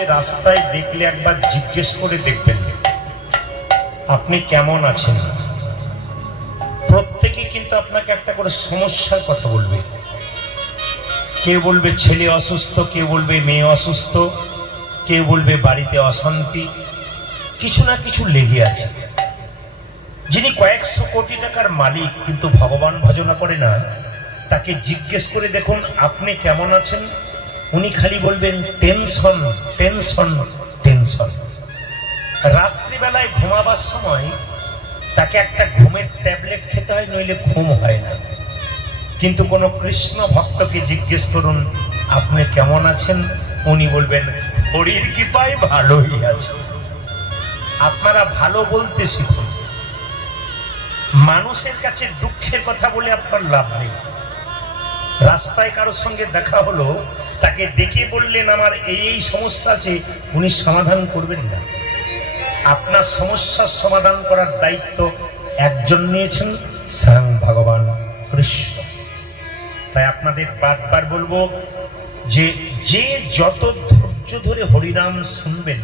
রাস্তায় দেখলে একবার জিজ্ঞেস করে দেখবেন। আপনি কেমন আছেন? প্রত্যেকে কিন্তু আপনাকে একটা করে সমস্যার কথা বলবে। কেউ বলবে ছেলে অসুস্থ, কেউ বলবে মেয়ে অসুস্থ, কেউ বলবে বাড়িতে অশান্তি। কিছু না কিছু লেগে আছে। যিনি কয়েকশো কোটি টাকার মালিক, কিন্তু ভগবান ভজনা করে না, তাকে জিজ্ঞেস করে দেখুন, আপনি কেমন আছেন? উনি খালি বলবেন, টেনশন টেনশন টেনশন। রাত্রিবেলায় ঘুমাবার সময় তাকে একটা ঘুমের ট্যাবলেট খেতে হয়, নইলে ঘুম হয় না। কিন্তু কোনো কৃষ্ণ ভক্তকে জিজ্ঞেস করুন, আপনি কেমন আছেন? উনি বলবেন হরির কৃপায় ভালোই আছে। আপনারা ভালো বলতে শিখুন। মানুষের কাছে দুঃখের কথা বলে আপনার লাভ নেই। রাস্তায় কারোর সঙ্গে দেখা হলো তাকে দেখে বললেন, আমার এই এই সমস্যা আছে, উনি সমাধান করবেন না। আপনার সমস্যার সমাধান করার দায়িত্ব একজন নিয়েছেন, স্বয়ং ভগবান কৃষ্ণ। তাই আপনাদের বারবার বলব যে যে যত ধৈর্য ধরে হরিনাম শুনবেন,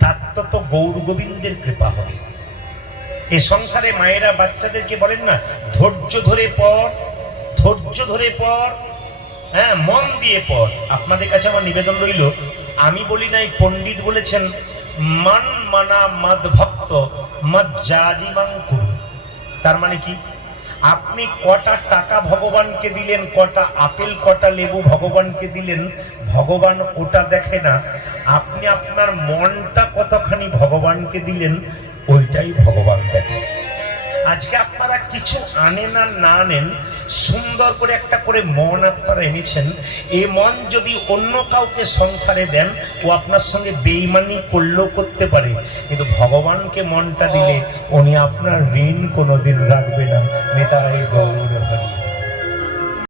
তার তত গৌর গোবিন্দের কৃপা হবে। এ সংসারে মায়েরা বাচ্চাদেরকে বলেন না, ধৈর্য ধরে পড়, ধৈর্য ধরে পড় হ্যাঁ মন দিয়ে পড়। আপনাদের কাছে আমার নিবেদন রইল, আমি বলি নাই, পণ্ডিত বলেছেন, মান মানা মদ ভক্ত, মদ জাজিমাং কুরু। তার মানে কি? আপনি কটা টাকা ভগবানকে দিলেন, কটা আপেল, কটা লেবু ভগবানকে দিলেন, ভগবান ওটা দেখে না। আপনি আপনার মনটা কতখানি ভগবানকে দিলেন, ওইটাই ভগবান দেখে। আজকে আপনারা কিছু আনেন আর না আনেন, সুন্দর করে একটা করে মন আপনারা এনেছেন। এই মন যদি অন্য কাউকে সংসারে দেন, ও আপনার সঙ্গে বেইমানি করলেও করতে পারে। কিন্তু ভগবানকে মনটা দিলে, উনি আপনার ঋণ কোনোদিন রাখবে না। নেতাই গৌর